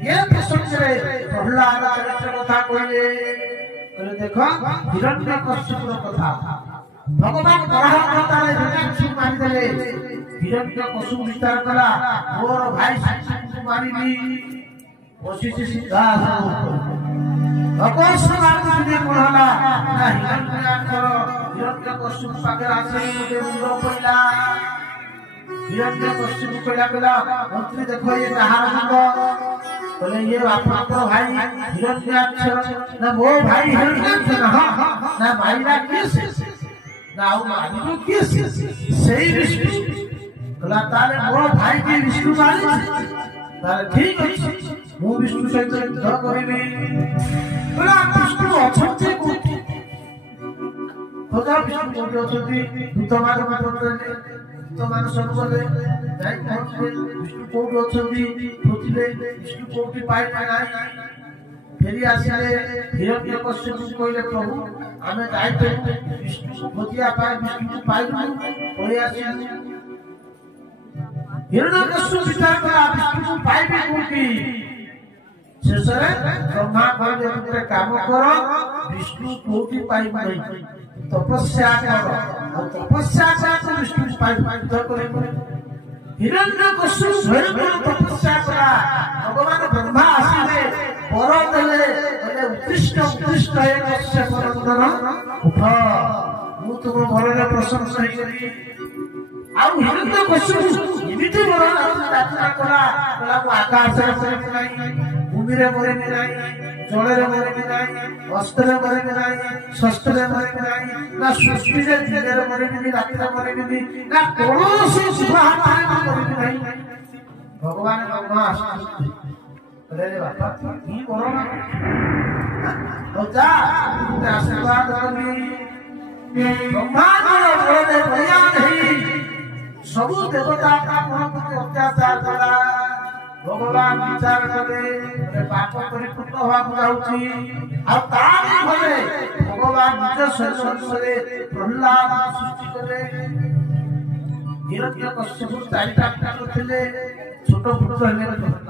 ये प्रसंग रे प्रहलाद चरित्र कथा कहले कहले देखो हिरण्यकश्यपुर कथा भगवान बराह अवतारे हिरण्यकश्यपु मारि देले हिरण्यकश्यपु विचार कला मोर भाई शिशु मारिबी बसिछि सिंहासन भगवान समाज सुने कहला ना हिरण्यकश्यपु पाखे आसे गोटे मुंड पइला हिरण्यकश्यपु कहला मंत्री देखो ये कहार मुंड बोले ये आपका भाई हिरण्याक्ष ना वो भाई हिरण्याक्ष ना भाईरा किस ना वो मारी किस सही विष्णु बोला तारे वो भाई की विष्णु मारी तारे ठीक है वो विष्णु सहित युद्ध करिबी बोला विष्णु अछंती कोठी भगवान विष्णु कोठी अछंती दूतमान पठले दूतमान सब बोले जाई पहुंचले विष्णु कोठी अछंती खोजिले विष्णु कोठी पाइले नाही फेरी आसिले हिरण्यकश्यपु कहले प्रभु आमे जाइते विष्णु खोजिया पाए विष्णु पाइलु होय आसिले हिरण्यकश्यपु विचार करा विष्णु पाइबे कोठी शेषरे ब्रह्मा कहले तुमरे काम करो विष्णु कोठी पाइबे नहीं तपस्या करो और तपस्या से विष्णु पाइबे करे हिरण्यकश्यपु स्वयं तपस्या करा भगवान ब्रह्मा आसिले पर देले बोले उत्कृष्ट हे कश्यप नंदन उठ मु तुम घरे प्रशंसा करी आउ हिरण्यकश्यपु इमिति बड़ा यात्रा करा बोला को आकाश रे नहीं भूमि रे मरे नहीं जल रे मरे नहीं वस्त्र रे मरे नहीं शस्त्र रे मरे नहीं ना सृष्टि रे दिन रे मरे नहीं रात रे मरे नहीं ना कौनसी सुभान मरे नहीं भगवान ब्रह्मा अरे बापा की करो ना तो जा आशीर्वाद करी ब्रह्मा को बोले भैया नहीं सब देवता का मन अत्याचार करा भगवान विचार करे पाप परिपूर्ण हवा जाउची आ तारी भले भगवान निज संसरे प्रहलाद सृष्टि करे हिरण्यकश्यपु चारिटा पुत्र थिले छोट पुत्र हेले